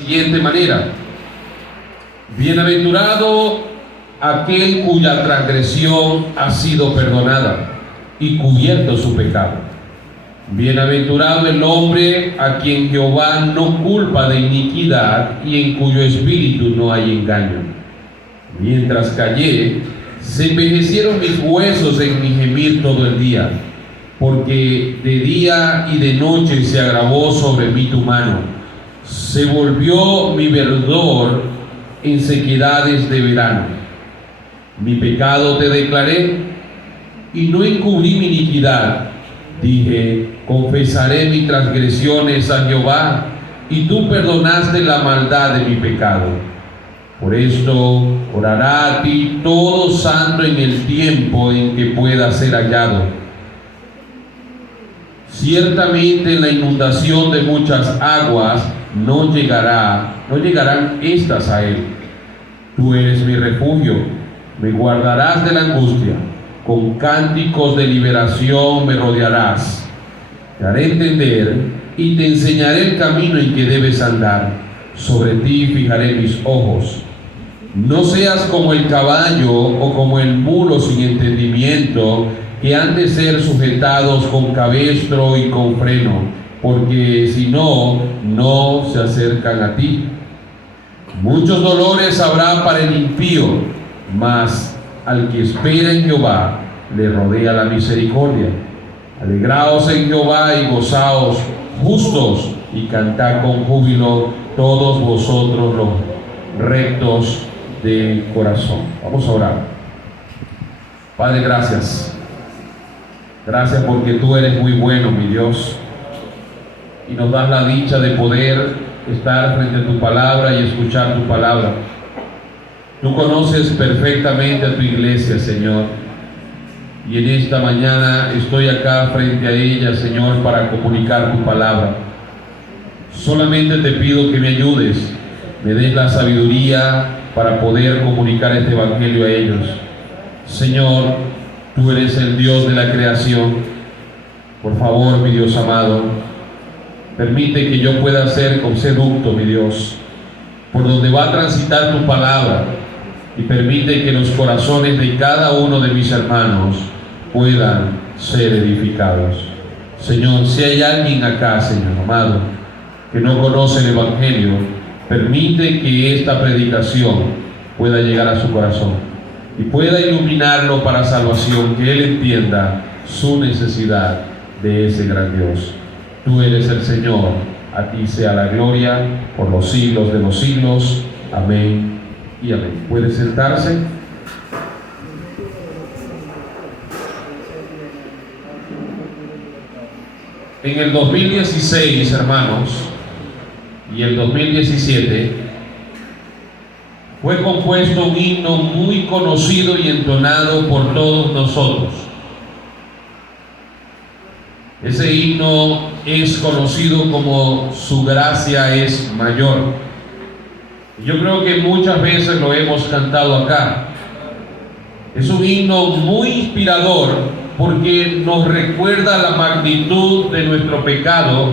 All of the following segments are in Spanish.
Siguiente manera: bienaventurado aquel cuya transgresión ha sido perdonada y cubierto su pecado. Bienaventurado el hombre a quien Jehová no culpa de iniquidad y en cuyo espíritu no hay engaño. Mientras callé, se envejecieron mis huesos en mi gemir todo el día, porque de día y de noche se agravó sobre mí tu mano. Se volvió mi verdor en sequedades de verano. Mi pecado te declaré y no encubrí mi iniquidad. Dije, confesaré mis transgresiones a Jehová, y tú perdonaste la maldad de mi pecado. Por esto orará a ti todo santo en el tiempo en que pueda ser hallado. Ciertamente en la inundación de muchas aguas no llegarán estas a él. Tú eres mi refugio, me guardarás de la angustia, con cánticos de liberación me rodearás. Te haré entender y te enseñaré el camino en que debes andar. Sobre ti fijaré mis ojos. No seas como el caballo o como el mulo sin entendimiento, que han de ser sujetados con cabestro y con freno, porque si no, no se acercan a ti. Muchos dolores habrá para el impío, mas al que espera en Jehová le rodea la misericordia. Alegraos en Jehová y gozaos justos, y cantad con júbilo todos vosotros los rectos de corazón. Vamos a orar. Padre, gracias. Gracias porque tú eres muy bueno, mi Dios, y nos das la dicha de poder estar frente a tu palabra y escuchar tu palabra. Tú conoces perfectamente a tu iglesia, Señor, y en esta mañana estoy acá frente a ella, Señor, para comunicar tu palabra. Solamente te pido que me ayudes, me des la sabiduría para poder comunicar este evangelio a ellos. Señor, tú eres el Dios de la creación. Por favor, mi Dios amado, permite que yo pueda ser conducto, mi Dios, por donde va a transitar tu palabra, y permite que los corazones de cada uno de mis hermanos puedan ser edificados. Señor, si hay alguien acá, Señor amado, que no conoce el evangelio, permite que esta predicación pueda llegar a su corazón y pueda iluminarlo para salvación, que él entienda su necesidad de ese gran Dios. Tú eres el Señor, a ti sea la gloria por los siglos de los siglos. Amén y amén. ¿Puede sentarse? En el 2016, hermanos, y el 2017, fue compuesto un himno muy conocido y entonado por todos nosotros. Ese himno es conocido como Su gracia es mayor. Yo creo que muchas veces lo hemos cantado acá. Es un himno muy inspirador porque nos recuerda la magnitud de nuestro pecado,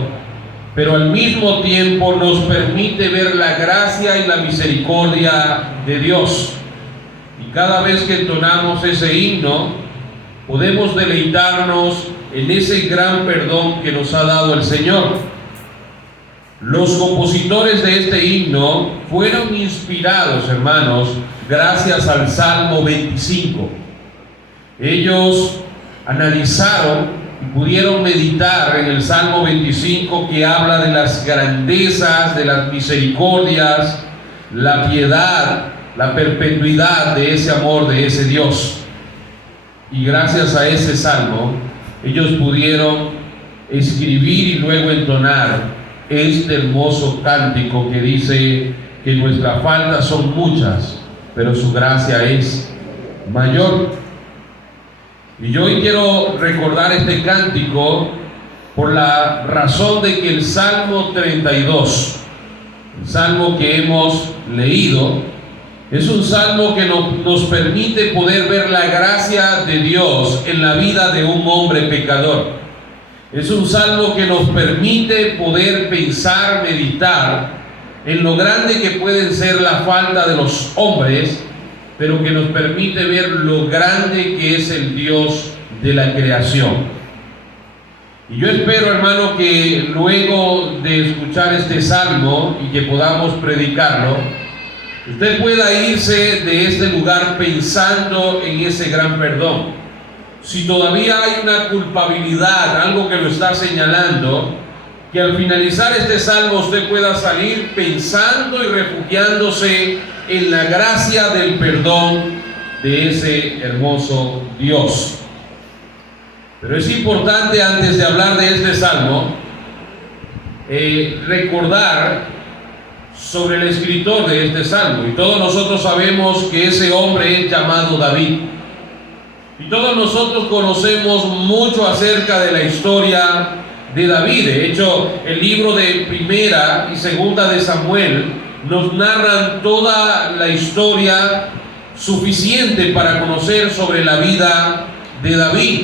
pero al mismo tiempo nos permite ver la gracia y la misericordia de Dios. Y cada vez que entonamos ese himno, podemos deleitarnos en ese gran perdón que nos ha dado el Señor. Los compositores de este himno fueron inspirados, hermanos, gracias al Salmo 25. Ellos analizaron y pudieron meditar en el Salmo 25, que habla de las grandezas, de las misericordias, la piedad, la perpetuidad de ese amor, de ese Dios. Y gracias a ese salmo, ellos pudieron escribir y luego entonar este hermoso cántico que dice que nuestras faltas son muchas, pero su gracia es mayor. Y yo hoy quiero recordar este cántico por la razón de que el Salmo 32, el salmo que hemos leído, es un salmo que nos permite poder ver la gracia de Dios en la vida de un hombre pecador. Es un salmo que nos permite poder pensar, meditar en lo grande que puede ser la falta de los hombres, pero que nos permite ver lo grande que es el Dios de la creación. Y yo espero, hermano, que luego de escuchar este salmo y que podamos predicarlo, usted pueda irse de este lugar pensando en ese gran perdón. Si todavía hay una culpabilidad, algo que lo está señalando, que al finalizar este salmo usted pueda salir pensando y refugiándose en la gracia del perdón de ese hermoso Dios. Pero es importante, antes de hablar de este salmo, recordar sobre el escritor de este salmo. Y todos nosotros sabemos que ese hombre es llamado David. Y todos nosotros conocemos mucho acerca de la historia de David. De hecho, el libro de Primera y Segunda de Samuel nos narran toda la historia suficiente para conocer sobre la vida de David.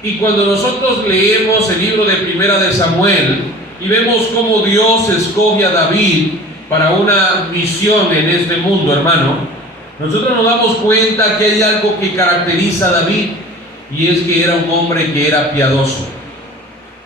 Y cuando nosotros leemos el libro de Primera de Samuel y vemos cómo Dios escoge a David para una misión en este mundo, hermano, nosotros nos damos cuenta que hay algo que caracteriza a David, y es que era un hombre que era piadoso.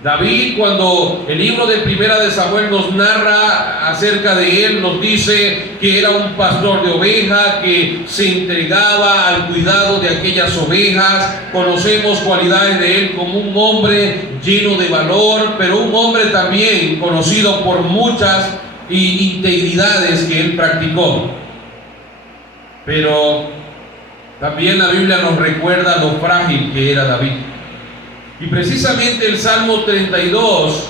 David, cuando el libro de Primera de Samuel nos narra acerca de él, nos dice que era un pastor de ovejas, que se entregaba al cuidado de aquellas ovejas. Conocemos cualidades de él como un hombre lleno de valor, pero un hombre también conocido por muchas integridades que él practicó. Pero también la Biblia nos recuerda lo frágil que era David. Y precisamente el Salmo 32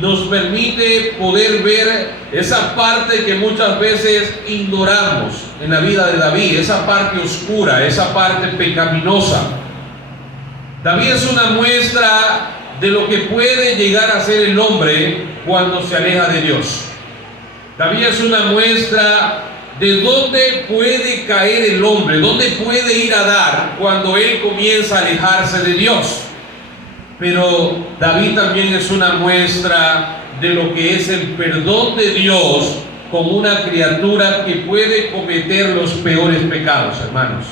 nos permite poder ver esa parte que muchas veces ignoramos en la vida de David, esa parte oscura, esa parte pecaminosa. David es una muestra de lo que puede llegar a ser el hombre cuando se aleja de Dios. David es una muestra de dónde puede caer el hombre, dónde puede ir a dar cuando él comienza a alejarse de Dios. Pero David también es una muestra de lo que es el perdón de Dios con una criatura que puede cometer los peores pecados, hermanos.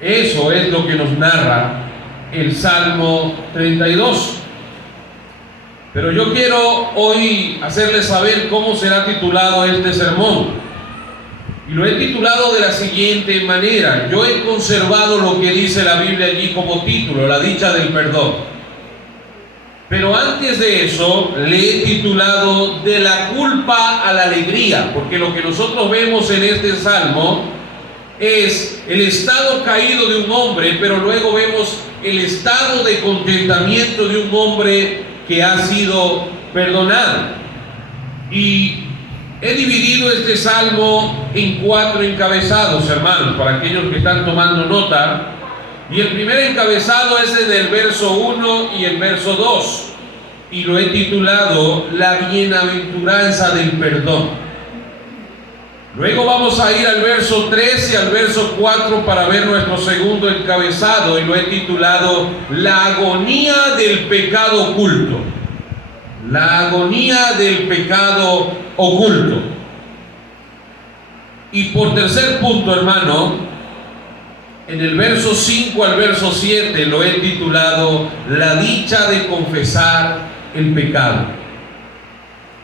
Eso es lo que nos narra el Salmo 32. Pero yo quiero hoy hacerles saber cómo será titulado este sermón. Y lo he titulado de la siguiente manera. Yo he conservado lo que dice la Biblia allí como título, la dicha del perdón. Pero antes de eso, le he titulado de la culpa a la alegría, porque lo que nosotros vemos en este salmo es el estado caído de un hombre, pero luego vemos el estado de contentamiento de un hombre que ha sido perdonado. Y he dividido este salmo en 4 encabezados, hermanos, para aquellos que están tomando nota. Y el primer encabezado es en el verso 1 y el verso 2. Y lo he titulado La bienaventuranza del perdón. Luego vamos a ir al verso 3 y al verso 4 para ver nuestro segundo encabezado. Y lo he titulado La agonía del pecado oculto. La agonía del pecado oculto. Y por tercer punto, hermano, en el verso 5 al verso 7 lo he titulado La dicha de confesar el pecado.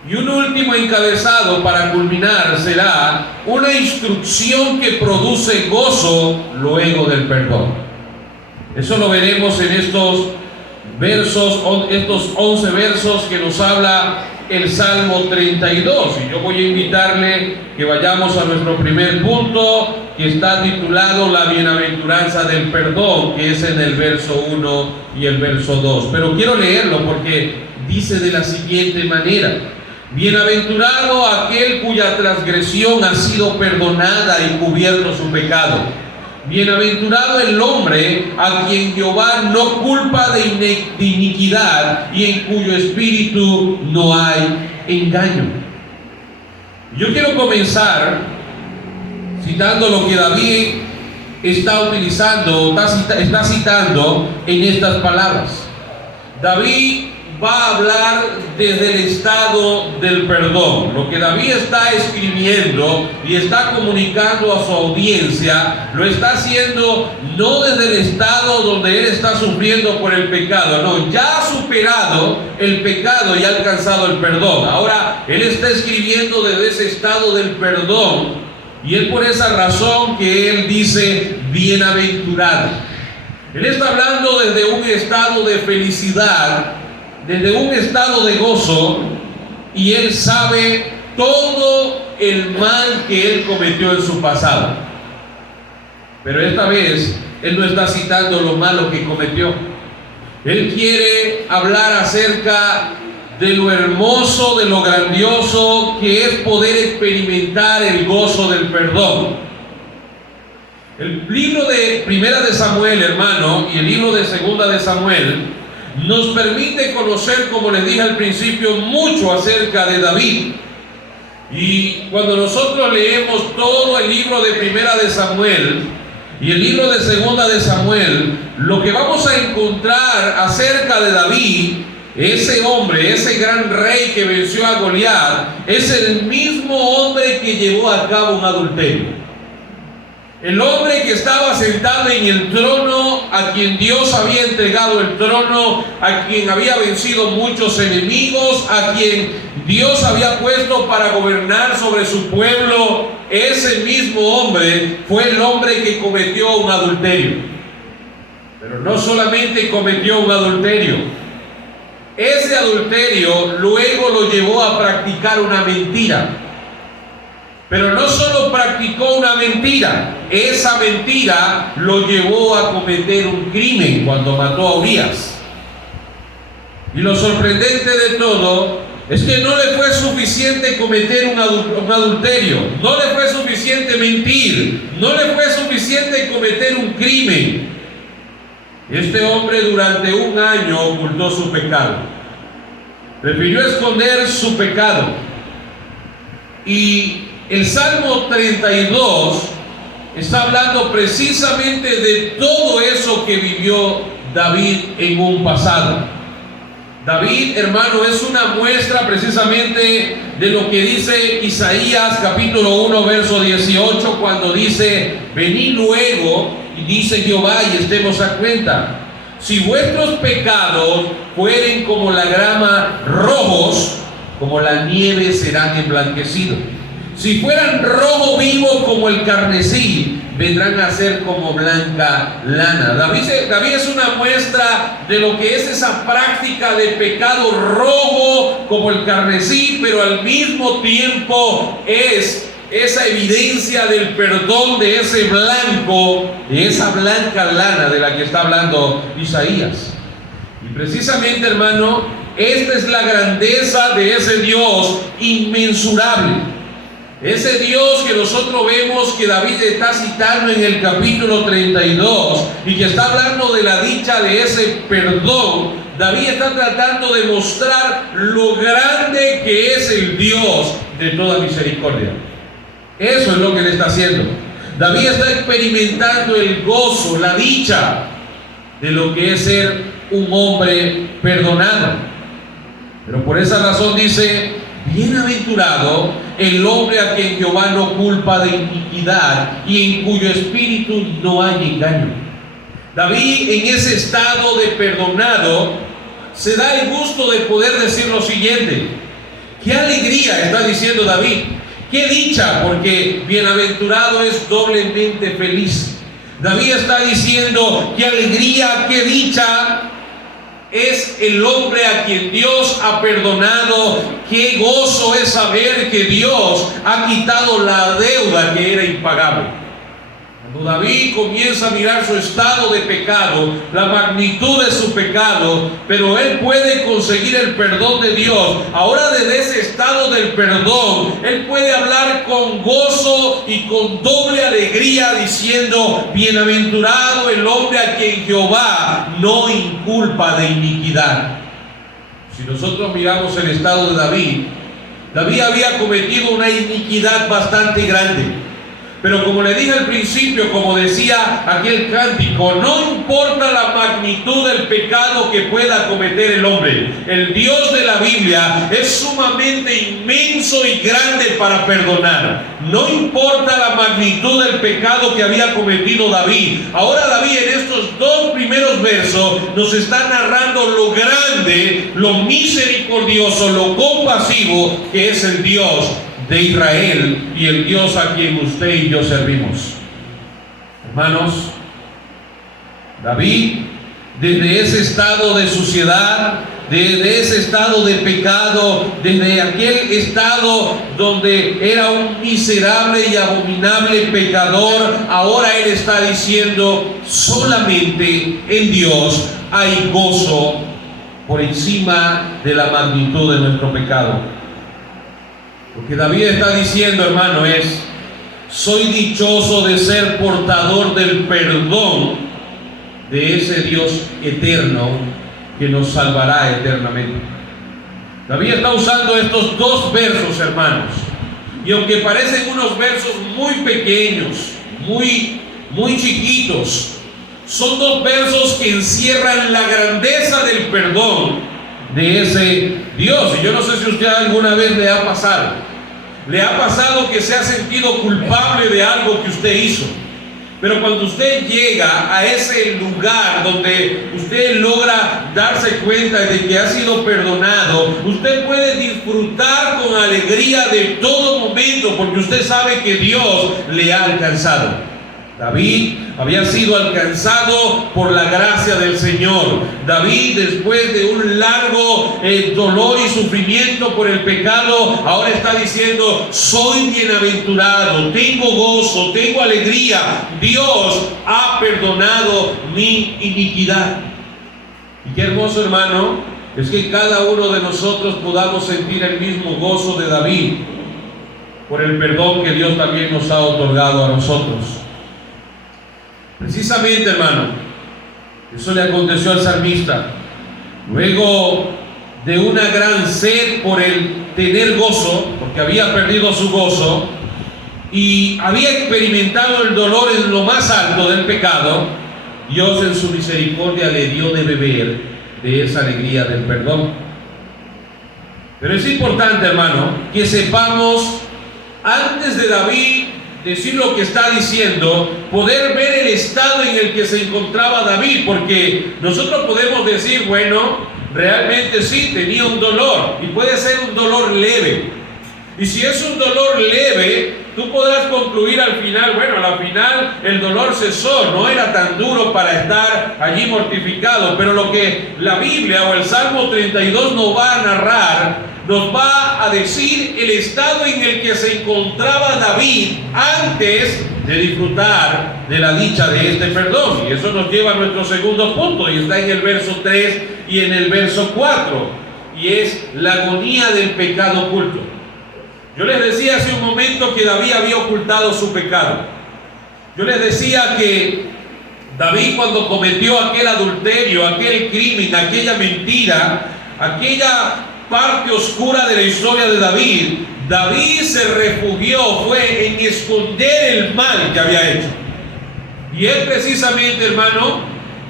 Y un último encabezado para culminar será una instrucción que produce gozo luego del perdón. Eso lo veremos en estos versos, estos 11 versos que nos habla el Salmo 32. Y yo voy a invitarle que vayamos a nuestro primer punto, que está titulado La bienaventuranza del perdón, que es en el verso 1 y el verso 2. Pero quiero leerlo porque dice de la siguiente manera: bienaventurado aquel cuya transgresión ha sido perdonada y cubierto su pecado. Bienaventurado el hombre a quien Jehová no culpa de iniquidad y en cuyo espíritu no hay engaño. Yo quiero comenzar citando lo que David está utilizando, está citando en estas palabras. David va a hablar desde el estado del perdón. Lo que David está escribiendo y está comunicando a su audiencia, lo está haciendo no desde el estado donde él está sufriendo por el pecado, no, ya ha superado el pecado y ha alcanzado el perdón. Ahora él está escribiendo desde ese estado del perdón, y es por esa razón que él dice bienaventurado. Él está hablando desde un estado de felicidad, desde un estado de gozo, y él sabe todo el mal que él cometió en su pasado. Pero esta vez él no está citando lo malo que cometió. Él quiere hablar acerca de lo hermoso, de lo grandioso que es poder experimentar el gozo del perdón. El libro de Primera de Samuel, hermano, y el libro de Segunda de Samuel nos permite conocer, como les dije al principio, mucho acerca de David. Y cuando nosotros leemos todo el libro de Primera de Samuel y el libro de Segunda de Samuel, lo que vamos a encontrar acerca de David, ese hombre, ese gran rey que venció a Goliat, es el mismo hombre que llevó a cabo un adulterio. El hombre que estaba sentado en el trono, a quien Dios había entregado el trono, a quien había vencido muchos enemigos, a quien Dios había puesto para gobernar sobre su pueblo, ese mismo hombre fue el hombre que cometió un adulterio. Pero no solamente cometió un adulterio, ese adulterio luego lo llevó a practicar una mentira. Pero no solo practicó una mentira, esa mentira lo llevó a cometer un crimen cuando mató a Urías. Y lo sorprendente de todo es que no le fue suficiente cometer un adulterio, no le fue suficiente mentir, no le fue suficiente cometer un crimen. Este hombre durante un año ocultó su pecado, prefirió esconder su pecado. Y el Salmo 32 está hablando precisamente de todo eso que vivió David en un pasado. David, hermano, es una muestra precisamente de lo que dice Isaías capítulo 1 verso 18, cuando dice: venid luego, y dice Jehová, y estemos a cuenta. Si vuestros pecados fueren como la grama rojos, como la nieve serán emblanquecidos. Si fueran rojo vivo como el carmesí, vendrán a ser como blanca lana. David es una muestra de lo que es esa práctica de pecado rojo como el carmesí, pero al mismo tiempo es esa evidencia del perdón de ese blanco, de esa blanca lana de la que está hablando Isaías. Y precisamente, hermano, esta es la grandeza de ese Dios inmensurable. Ese Dios que nosotros vemos que David está citando en el capítulo 32 y que está hablando de la dicha de ese perdón. David está tratando de mostrar lo grande que es el Dios de toda misericordia. Eso es lo que él está haciendo. David está experimentando el gozo, la dicha de lo que es ser un hombre perdonado. Pero por esa razón dice: bienaventurado el hombre a quien Jehová no culpa de iniquidad y en cuyo espíritu no hay engaño. David, en ese estado de perdonado, se da el gusto de poder decir lo siguiente: qué alegría, está diciendo David, qué dicha, porque bienaventurado es doblemente feliz. David está diciendo: qué alegría, qué dicha es el hombre a quien Dios ha perdonado. Qué gozo es saber que Dios ha quitado la deuda que era impagable. Cuando David comienza a mirar su estado de pecado, la magnitud de su pecado, pero él puede conseguir el perdón de Dios. Ahora, desde ese estado del perdón, él puede hablar con gozo y con doble alegría, diciendo: bienaventurado el hombre a quien Jehová no inculpa de iniquidad. Si nosotros miramos el estado de David, David había cometido una iniquidad bastante grande. Pero como le dije al principio, como decía aquel cántico, no importa la magnitud del pecado que pueda cometer el hombre, el Dios de la Biblia es sumamente inmenso y grande para perdonar. No importa la magnitud del pecado que había cometido David. Ahora David en estos dos primeros versos nos está narrando lo grande, lo misericordioso, lo compasivo que es el Dios de Israel y el Dios a quien usted y yo servimos. Hermanos, David, desde ese estado de suciedad, desde ese estado de pecado, desde aquel estado donde era un miserable y abominable pecador, ahora él está diciendo: solamente en Dios hay gozo por encima de la magnitud de nuestro pecado. Lo que David está diciendo, hermano, es: soy dichoso de ser portador del perdón de ese Dios eterno que nos salvará eternamente. David está usando estos dos versos, hermanos, y aunque parecen unos versos muy pequeños, muy chiquitos, son dos versos que encierran la grandeza del perdón de ese Dios. Y yo no sé si usted alguna vez le ha pasado que se ha sentido culpable de algo que usted hizo. Pero cuando usted llega a ese lugar donde usted logra darse cuenta de que ha sido perdonado, usted puede disfrutar con alegría de todo momento, porque usted sabe que Dios le ha alcanzado. David había sido alcanzado por la gracia del Señor. David, después de un largo dolor y sufrimiento por el pecado, ahora está diciendo: soy bienaventurado, tengo gozo, tengo alegría. Dios ha perdonado mi iniquidad. Y qué hermoso, hermano, es que cada uno de nosotros podamos sentir el mismo gozo de David por el perdón que Dios también nos ha otorgado a nosotros. Precisamente, hermano, eso le aconteció al salmista. Luego de una gran sed por el tener gozo, porque había perdido su gozo y había experimentado el dolor en lo más alto del pecado, Dios en su misericordia le dio de beber de esa alegría del perdón. Pero es importante, hermano, que sepamos, antes de David decir lo que está diciendo, poder ver el estado en el que se encontraba David, porque nosotros podemos decir: bueno, realmente sí, tenía un dolor, y puede ser un dolor leve. Y si es un dolor leve, tú podrás concluir al final: bueno, al final el dolor cesó, no era tan duro para estar allí mortificado. Pero lo que la Biblia o el Salmo 32 nos va a narrar, nos va a decir el estado en el que se encontraba David antes de disfrutar de la dicha de este perdón. Y eso nos lleva a nuestro segundo punto, y está en el verso 3 y en el verso 4, y es la agonía del pecado oculto. Yo les decía hace un momento que David había ocultado su pecado. Yo les decía que David, cuando cometió aquel adulterio, aquel crimen, aquella mentira, aquella parte oscura de la historia de David, David se refugió, fue en esconder el mal que había hecho. Y es precisamente, hermano,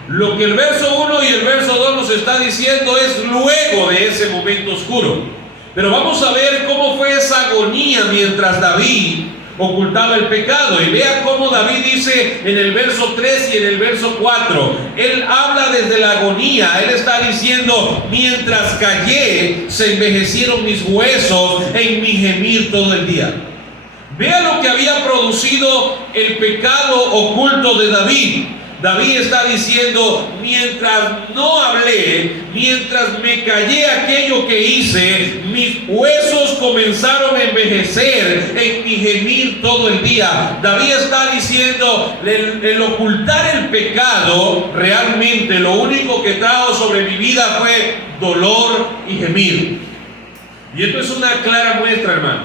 lo que el verso 1 y el verso 2 nos está diciendo, es luego de ese momento oscuro. Pero vamos a ver cómo fue esa agonía mientras David ocultaba el pecado. Y vea cómo David dice en el verso 3 y en el verso 4. Él habla desde la agonía. Él está diciendo: mientras callé, se envejecieron mis huesos en mi gemir todo el día. Vea lo que había producido el pecado oculto de David. David está diciendo: mientras no hablé, mientras me callé aquello que hice, mis huesos comenzaron a envejecer en mi gemir todo el día. David está diciendo: el ocultar el pecado, realmente lo único que trajo sobre mi vida fue dolor y gemir. Y esto es una clara muestra, hermano,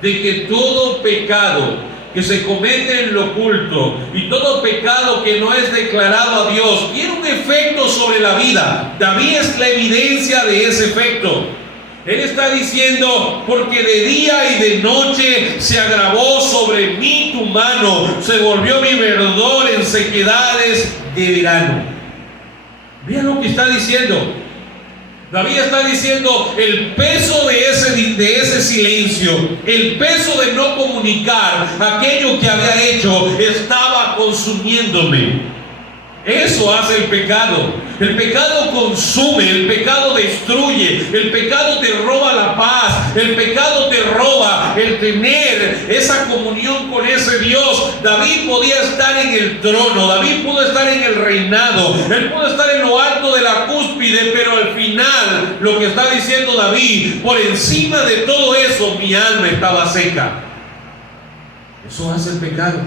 de que todo pecado que se comete en lo oculto y todo pecado que no es declarado a Dios tiene un efecto sobre la vida. David es la evidencia de ese efecto. Él está diciendo: porque de día y de noche se agravó sobre sobre mí tu mano, se volvió mi verdor en sequedades de verano. Vean lo que está diciendo. David está diciendo el peso de ese silencio, el peso de no comunicar aquello que había hecho, estaba consumiéndome. Eso hace el pecado. El pecado consume, el pecado destruye, el pecado te roba la paz, el pecado te roba el tener esa comunión con ese Dios. David podía estar en el trono, David pudo estar en el reinado, él pudo estar en lo alto de la cúspide, pero al final lo que está diciendo David, por encima de todo eso, mi alma estaba seca. Eso hace el pecado.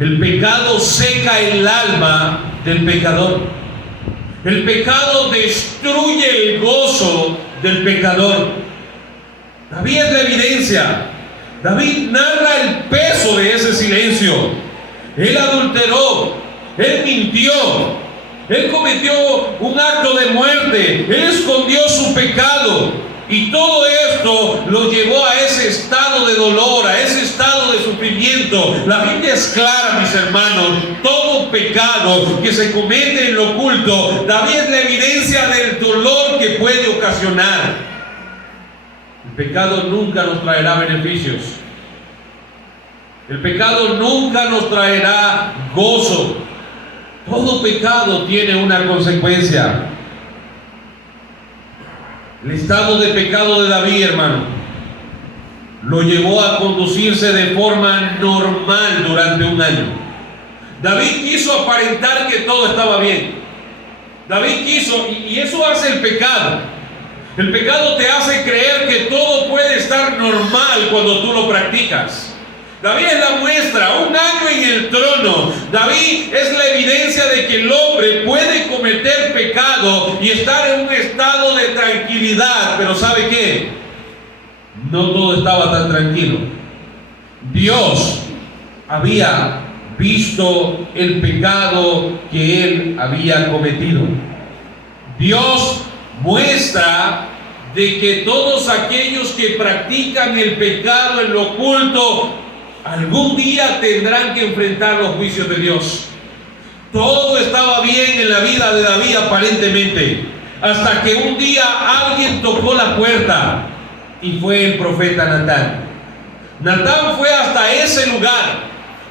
El pecado seca el alma del pecador. El pecado destruye el gozo del pecador. David es la evidencia. David narra el peso de ese silencio. Él adulteró, él mintió, él cometió un acto de muerte, él escondió su pecado. Y todo esto lo llevó a ese estado de dolor, a ese estado de sufrimiento. La Biblia es clara, mis hermanos. Todo pecado que se comete en lo oculto, David es la evidencia del dolor que puede ocasionar. El pecado nunca nos traerá beneficios. El pecado nunca nos traerá gozo. Todo pecado tiene una consecuencia. El estado de pecado de David, hermano, lo llevó a conducirse de forma normal durante un año. David quiso aparentar que todo estaba bien. David quiso, y eso hace el pecado. El pecado te hace creer que todo puede estar normal cuando tú lo practicas. David es la muestra, un año en el trono. David es la evidencia de que el hombre puede cometer pecado y estar en un estado de tranquilidad. Pero ¿sabe qué? No todo estaba tan tranquilo. Dios había visto el pecado que él había cometido. Dios muestra de que todos aquellos que practican el pecado en lo oculto algún día tendrán que enfrentar los juicios de Dios. Todo estaba bien en la vida de David aparentemente, hasta que un día alguien tocó la puerta y fue el profeta Natán. Natán fue hasta ese lugar.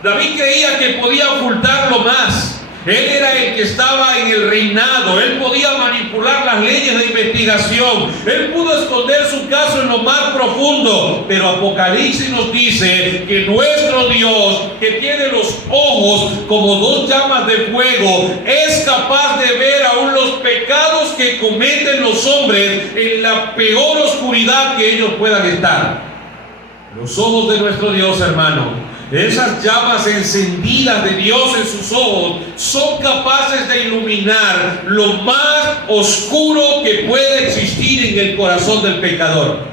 David creía que podía ocultarlo más. Él era el que estaba en el reinado. Él podía manipular las leyes de investigación. Él pudo esconder su caso en lo más profundo. Pero Apocalipsis nos dice que nuestro Dios, que tiene los ojos como dos llamas de fuego, es capaz de ver aún los pecados que cometen los hombres en la peor oscuridad que ellos puedan estar. Los ojos de nuestro Dios, hermano, esas llamas encendidas de Dios en sus ojos, son capaces de iluminar lo más oscuro que puede existir en el corazón del pecador.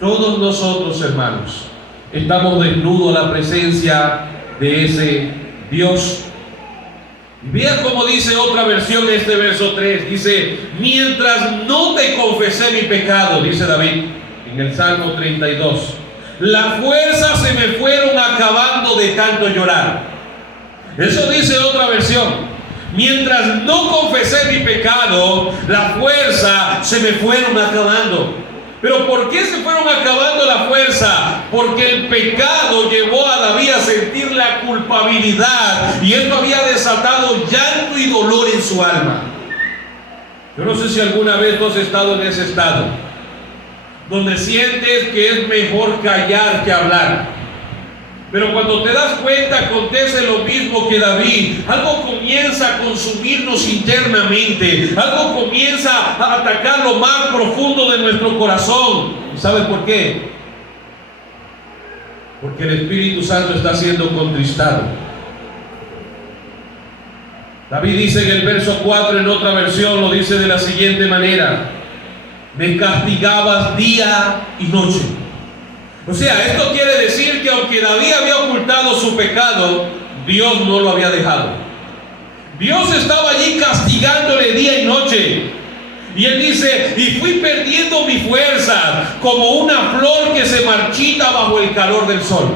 Todos nosotros, hermanos, estamos desnudos a la presencia de ese Dios. Y vean cómo dice otra versión en este verso 3. Dice: mientras no te confesé mi pecado, dice David en el Salmo 32, las fuerzas se me fueron acabando de tanto llorar. Eso dice otra versión. Mientras no confesé mi pecado, las fuerzas se me fueron acabando. ¿Pero por qué se fueron acabando la fuerza? Porque el pecado llevó a David a sentir la culpabilidad, y esto había desatado llanto y dolor en su alma. Yo no sé si alguna vez tú has estado en ese estado, donde sientes que es mejor callar que hablar. Pero cuando te das cuenta, acontece lo mismo que David. Algo comienza a consumirnos internamente. Algo comienza a atacar lo más profundo de nuestro corazón. ¿Y sabes por qué? Porque el Espíritu Santo está siendo contristado. David dice en el verso 4, en otra versión, lo dice de la siguiente manera: me castigabas día y noche. O sea, esto quiere decir que aunque David había ocultado su pecado, Dios no lo había dejado. Dios estaba allí castigándole día y noche. Y él dice, y fui perdiendo mi fuerza como una flor que se marchita bajo el calor del sol.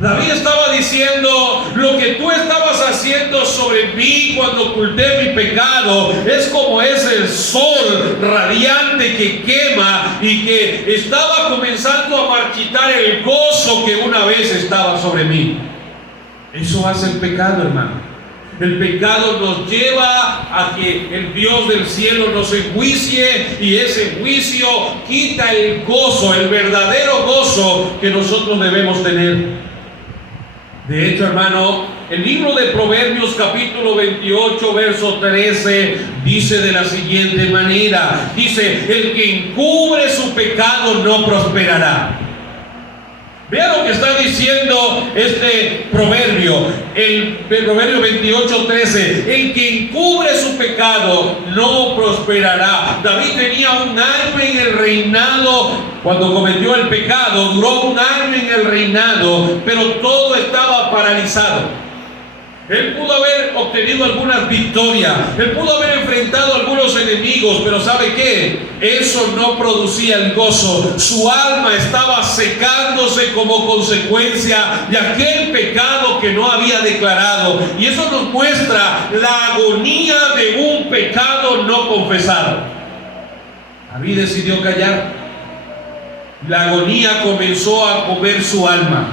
David estaba diciendo, lo que tú estabas haciendo sobre mí cuando oculté mi pecado es como es el sol radiante que quema y que estaba comenzando a marchitar el gozo que una vez estaba sobre mí. Eso hace el pecado, hermano. El pecado nos lleva a que el Dios del cielo nos enjuicie, y ese juicio quita el gozo, el verdadero gozo que nosotros debemos tener. De hecho, hermano, el libro de Proverbios capítulo 28 verso 13 dice de la siguiente manera, dice, el que encubre su pecado no prosperará. Vea lo que está diciendo este proverbio, el proverbio 28:13. El que encubre su pecado no prosperará. David tenía un año en el reinado cuando cometió el pecado, duró un año en el reinado, pero todo estaba paralizado. Él pudo haber obtenido algunas victorias, él pudo haber enfrentado a algunos enemigos, pero ¿sabe qué? Eso no producía el gozo. Su alma estaba secándose como consecuencia de aquel pecado que no había declarado. Y eso nos muestra la agonía de un pecado no confesado. David decidió callar. La agonía comenzó a comer su alma.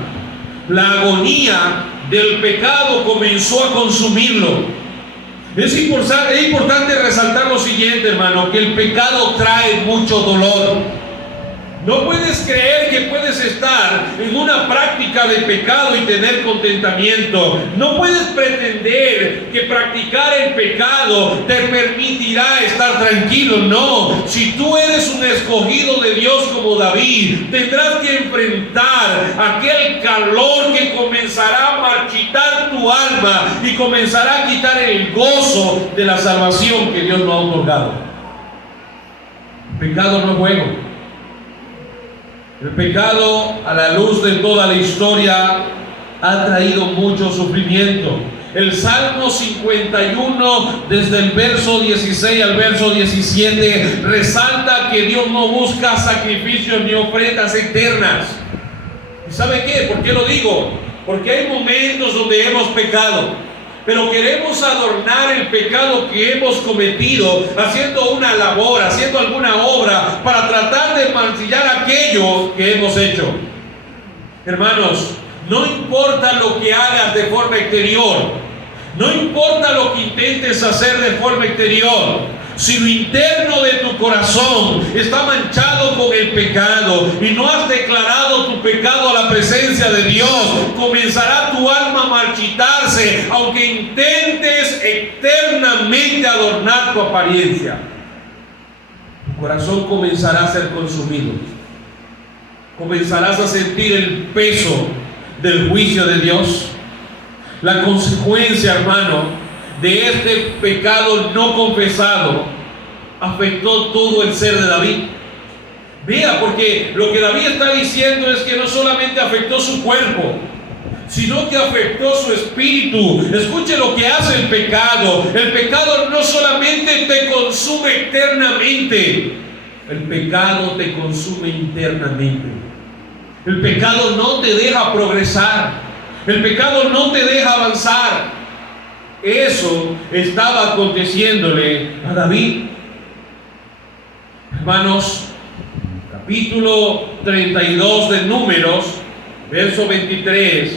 La agonía del pecado comenzó a consumirlo. Es importante resaltar lo siguiente, hermano, que el pecado trae mucho dolor. No puedes creer que puedes estar en una práctica de pecado y tener contentamiento. No puedes pretender que practicar el pecado te permitirá estar tranquilo. No, si tú eres un escogido de Dios como David, tendrás que enfrentar aquel calor que comenzará a marchitar tu alma y comenzará a quitar el gozo de la salvación que Dios nos ha otorgado. El pecado no es juego. El pecado, a la luz de toda la historia, ha traído mucho sufrimiento. El Salmo 51, desde el verso 16 al verso 17, resalta que Dios no busca sacrificios ni ofrendas eternas. ¿Y sabe qué? ¿Por qué lo digo? Porque hay momentos donde hemos pecado, pero queremos adornar el pecado que hemos cometido haciendo una labor, haciendo alguna obra para tratar de mancillar aquello que hemos hecho. Hermanos, no importa lo que hagas de forma exterior, no importa lo que intentes hacer de forma exterior, si lo interno de tu corazón está manchado con el pecado y no has declarado tu pecado a la presencia de Dios, comenzará tu alma a marchitarse, aunque intentes eternamente adornar tu apariencia. Tu corazón comenzará a ser consumido. Comenzarás a sentir el peso del juicio de Dios. La consecuencia, hermano, de este pecado no confesado afectó todo el ser de David. Vea, porque lo que David está diciendo es que no solamente afectó su cuerpo, sino que afectó su espíritu. Escuche lo que hace el pecado. El pecado no solamente te consume eternamente, el pecado te consume internamente. El pecado no te deja progresar, el pecado no te deja avanzar. Eso estaba aconteciéndole a David. Hermanos, capítulo 32 de Números, verso 23.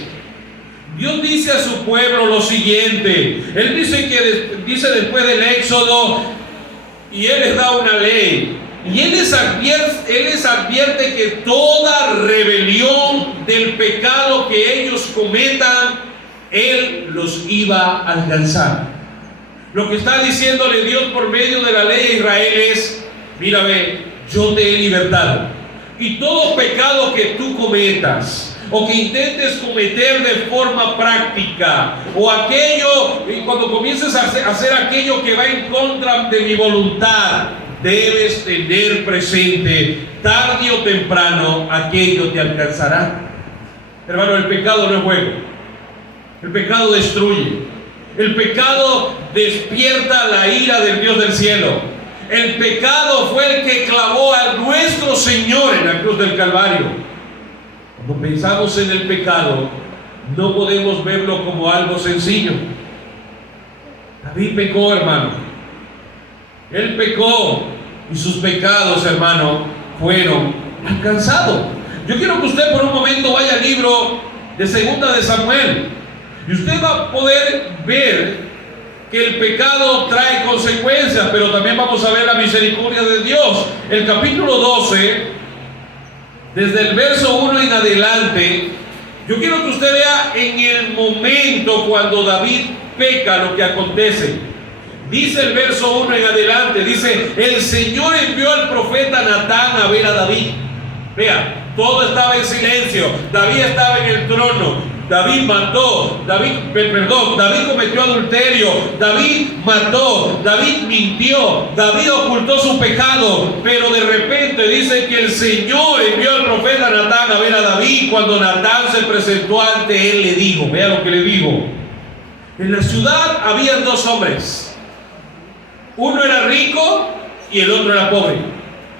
Dios dice a su pueblo lo siguiente. Él dice después del Éxodo, y Él les da una ley. Y Él les advierte que toda rebelión del pecado que ellos cometan, Él los iba a alcanzar. Lo que está diciéndole Dios por medio de la ley de Israel es: mira, ve, yo te he libertado, y todo pecado que tú cometas o que intentes cometer de forma práctica, o aquello, cuando comiences a hacer aquello que va en contra de mi voluntad, debes tener presente, tarde o temprano aquello te alcanzará. Hermano, el pecado no es juego. El pecado destruye. El pecado despierta la ira del Dios del cielo. El pecado fue el que clavó a nuestro Señor en la cruz del Calvario. Cuando pensamos en el pecado, no podemos verlo como algo sencillo. David pecó, hermano. Él pecó y sus pecados, hermano, fueron alcanzados. Yo quiero que usted por un momento vaya al libro de 2 de Samuel y usted va a poder ver que el pecado trae consecuencias, pero también vamos a ver la misericordia de Dios. El capítulo 12, desde el verso 1 en adelante, yo quiero que usted vea en el momento cuando David peca lo que acontece. Dice el verso 1 en adelante, dice: el Señor envió al profeta Natán a ver a David. Vea, todo estaba en silencio. David estaba en el trono. David mató, David cometió adulterio, David mató, David mintió, David ocultó su pecado, pero de repente dice que el Señor envió al profeta Natán a ver a David. Cuando Natán se presentó ante él, le dijo, vea lo que le dijo: en la ciudad habían dos hombres, uno era rico y el otro era pobre.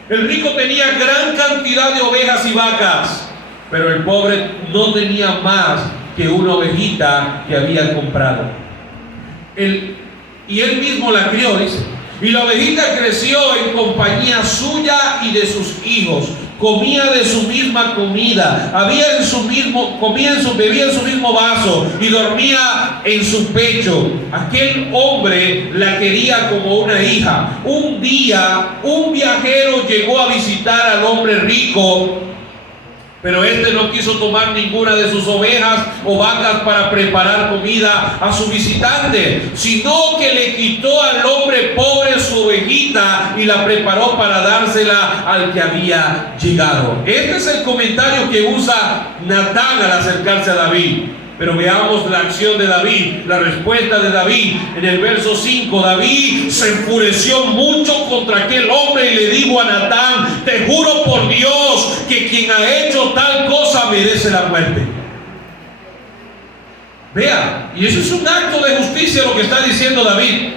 El rico tenía gran cantidad de ovejas y vacas, pero el pobre no tenía más que una ovejita que había comprado. Y él mismo la crió, dice. Y la ovejita creció en compañía suya y de sus hijos. Comía de su misma comida, bebía en su mismo vaso y dormía en su pecho. Aquel hombre la quería como una hija. Un día, un viajero llegó a visitar al hombre rico, pero este no quiso tomar ninguna de sus ovejas o vacas para preparar comida a su visitante, sino que le quitó al hombre pobre su ovejita y la preparó para dársela al que había llegado. Este es el comentario que usa Natán al acercarse a David. Pero veamos la acción de David, la respuesta de David. En el verso 5, David se enfureció mucho contra aquel hombre y le dijo a Natán: te juro por Dios que quien ha hecho tal cosa merece la muerte. Vea, y eso es un acto de justicia lo que está diciendo David.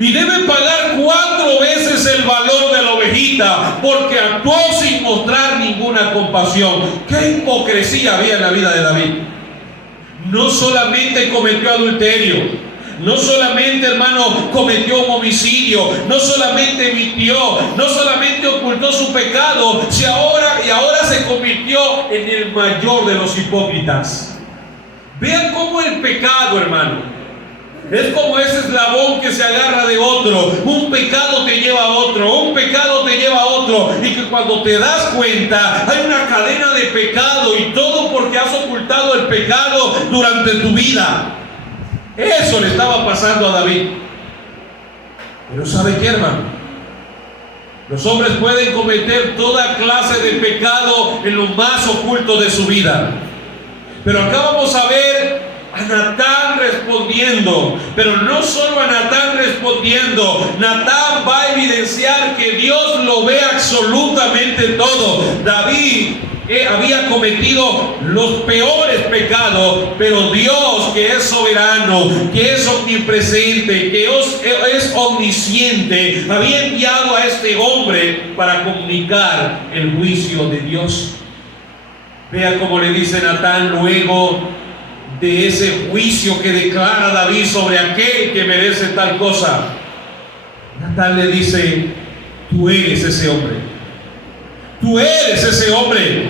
Y debe pagar 4 veces el valor de la ovejita porque actuó sin mostrar ninguna compasión. ¡Qué hipocresía había en la vida de David! No solamente cometió adulterio, no solamente, hermano, cometió un homicidio, no solamente mintió, no solamente ocultó su pecado, y ahora se convirtió en el mayor de los hipócritas. Vean cómo el pecado, hermano, es como ese eslabón que se agarra de otro. Un pecado te lleva a otro, un pecado te lleva a otro, y que cuando te das cuenta hay una cadena de pecado, y todo porque has ocultado el pecado durante tu vida. Eso le estaba pasando a David. Pero ¿sabe qué, hermano? Los hombres pueden cometer toda clase de pecado en lo más oculto de su vida, pero acá vamos a ver a Natán respondiendo. Pero no solo a Natán respondiendo, Natán va a evidenciar que Dios lo ve absolutamente todo. David había cometido los peores pecados, pero Dios, que es soberano, que es omnipresente, que es omnisciente, había enviado a este hombre para comunicar el juicio de Dios. Vea cómo le dice Natán luego de ese juicio que declara David sobre aquel que merece tal cosa. Natán le dice: tú eres ese hombre, tú eres ese hombre.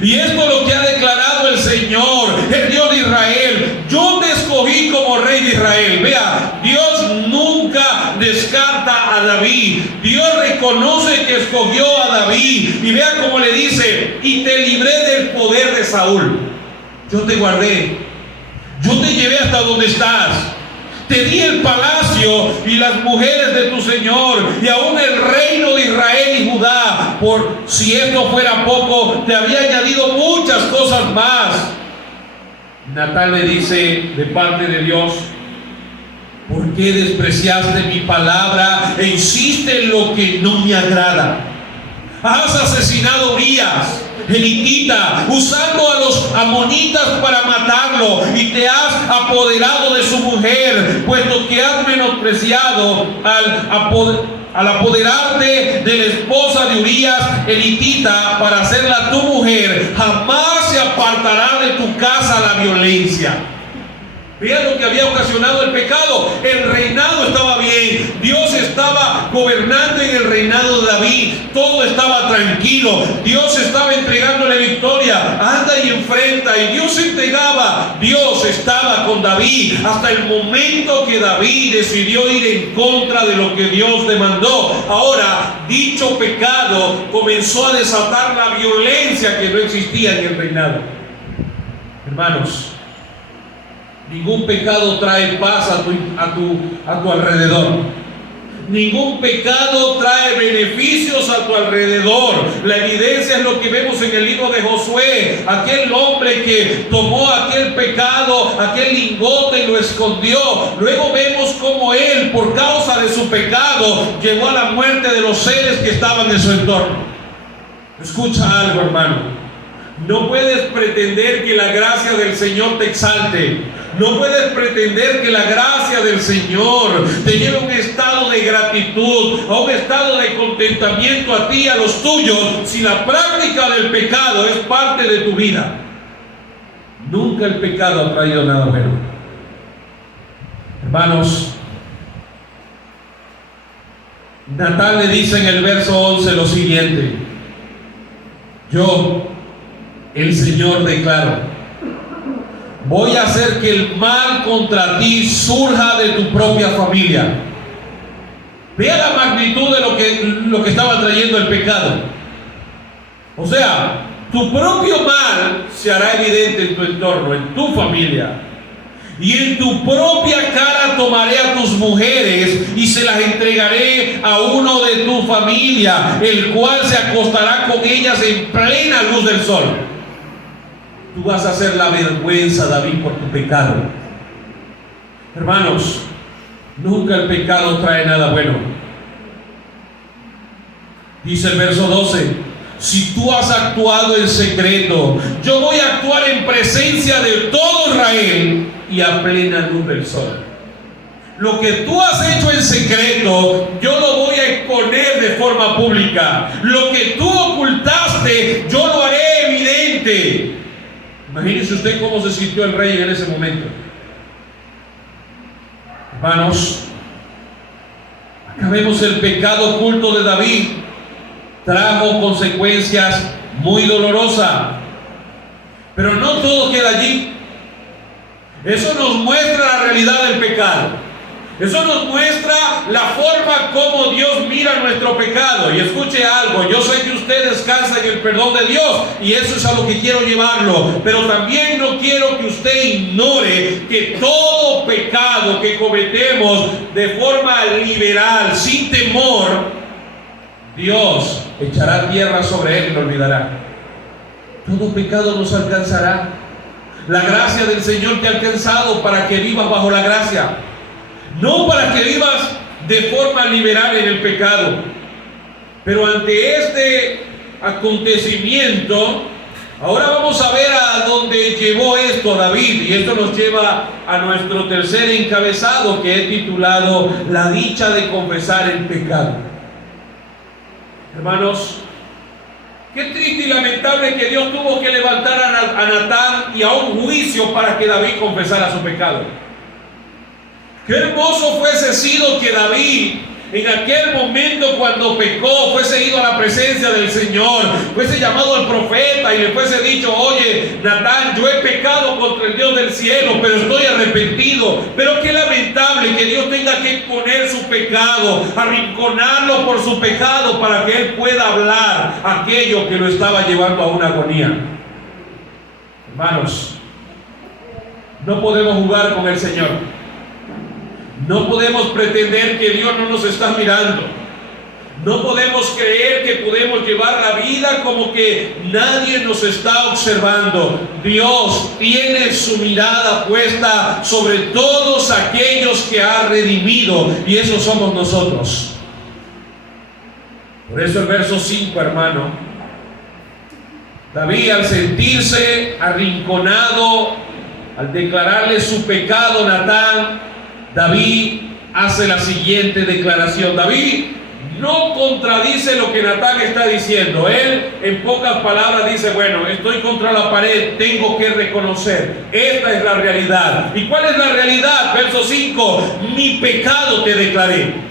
Y esto es lo que ha declarado el Señor, el Dios de Israel: yo te escogí como rey de Israel. Vea, Dios nunca descarta a David. Dios reconoce que escogió a David. Y vea cómo le dice: y te libré del poder de Saúl. Yo te guardé, yo te llevé hasta donde estás, te di el palacio y las mujeres de tu Señor, y aún el reino de Israel y Judá. Por si esto fuera poco, te había añadido muchas cosas más. Natán le dice de parte de Dios: ¿por qué despreciaste mi palabra e hiciste lo que no me agrada? Has asesinado a Urías, el hitita, usando a los amonitas para matarlo, y te has apoderado de su mujer, puesto que has menospreciado al apoderarte de la esposa de Urías el hitita para hacerla tu mujer, jamás se apartará de tu casa la violencia. Vean lo que había ocasionado el pecado. El reinado estaba bien, Dios estaba gobernando en el reinado de David, todo estaba tranquilo, Dios estaba entregándole victoria, anda y enfrenta, y Dios entregaba, Dios estaba con David, hasta el momento que David decidió ir en contra de lo que Dios demandó. Ahora, dicho pecado comenzó a desatar la violencia que no existía en el reinado. Hermanos, ningún pecado trae paz a tu alrededor. Ningún pecado trae beneficios a tu alrededor. La evidencia es lo que vemos en el libro de Josué. Aquel hombre que tomó aquel pecado, aquel lingote, y lo escondió. Luego vemos cómo él, por causa de su pecado, llegó a la muerte de los seres que estaban en su entorno. Escucha algo, hermano. No puedes pretender que la gracia del Señor te exalte. No puedes pretender que la gracia del Señor te lleve a un estado de gratitud, a un estado de contentamiento a ti y a los tuyos, si la práctica del pecado es parte de tu vida. Nunca el pecado ha traído nada bueno. Hermanos, Natán le dice en el verso 11 lo siguiente: yo, el Señor, declaro, voy a hacer que el mal contra ti surja de tu propia familia. Vea la magnitud de lo que estaba trayendo el pecado. O sea, tu propio mal se hará evidente en tu entorno, en tu familia. Y en tu propia cara tomaré a tus mujeres y se las entregaré a uno de tu familia, el cual se acostará con ellas en plena luz del sol. Tú vas a hacer la vergüenza, David, por tu pecado. Hermanos, nunca el pecado trae nada bueno. Dice el verso 12: si tú has actuado en secreto, yo voy a actuar en presencia de todo Israel y a plena luz del sol. Lo que tú has hecho en secreto, yo lo voy a exponer de forma pública. Lo que tú ocultaste, yo lo haré evidente. Imagínese usted cómo se sintió el rey en ese momento. Hermanos, acá vemos el pecado oculto de David. Trajo consecuencias muy dolorosas. Pero no todo queda allí. Eso nos muestra la realidad del pecado. Eso nos muestra la forma como Dios mira nuestro pecado. Y escuche algo, yo sé que usted descansa en el perdón de Dios, y eso es a lo que quiero llevarlo. Pero también no quiero que usted ignore que todo pecado que cometemos de forma liberal, sin temor, Dios echará tierra sobre él y lo olvidará. Todo pecado nos alcanzará. La gracia del Señor te ha alcanzado para que vivas bajo la gracia, no para que vivas de forma liberal en el pecado. Pero ante este acontecimiento, ahora vamos a ver a dónde llevó esto a David. Y esto nos lleva a nuestro tercer encabezado, que he titulado La dicha de confesar el pecado. Hermanos, qué triste y lamentable que Dios tuvo que levantar a Natán y a un juicio para que David confesara su pecado. Qué hermoso fuese sido que David, en aquel momento cuando pecó, fuese ido a la presencia del Señor, fuese llamado al profeta y le fuese dicho: oye, Natán, yo he pecado contra el Dios del cielo, pero estoy arrepentido. Pero qué lamentable que Dios tenga que exponer su pecado, arrinconarlo por su pecado, para que él pueda hablar aquello que lo estaba llevando a una agonía. Hermanos, no podemos jugar con el Señor. No podemos pretender que Dios no nos está mirando. No podemos creer que podemos llevar la vida como que nadie nos está observando. Dios tiene su mirada puesta sobre todos aquellos que ha redimido, y esos somos nosotros. Por eso el verso 5, hermano, David, al sentirse arrinconado, al declararle su pecado a Natán, David hace la siguiente declaración. David no contradice lo que Natán está diciendo. Él, en pocas palabras, dice: bueno, estoy contra la pared, tengo que reconocer, esta es la realidad. ¿Y cuál es la realidad? Verso 5: mi pecado te declaré.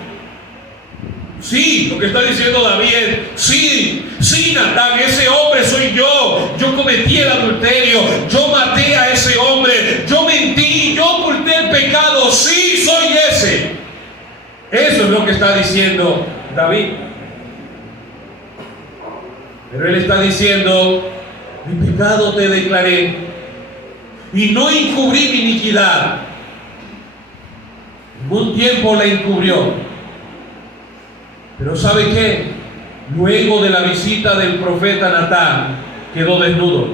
Sí, lo que está diciendo David es: sí, Natán, ese hombre soy yo. Yo cometí el adulterio, yo maté a ese hombre, yo mentí, yo oculté el pecado. Sí, soy ese. Eso es lo que está diciendo David. Pero él está diciendo: mi pecado te declaré y no encubrí mi iniquidad. En un tiempo la encubrió. Pero ¿sabe qué? Luego de la visita del profeta Natán, quedó desnudo.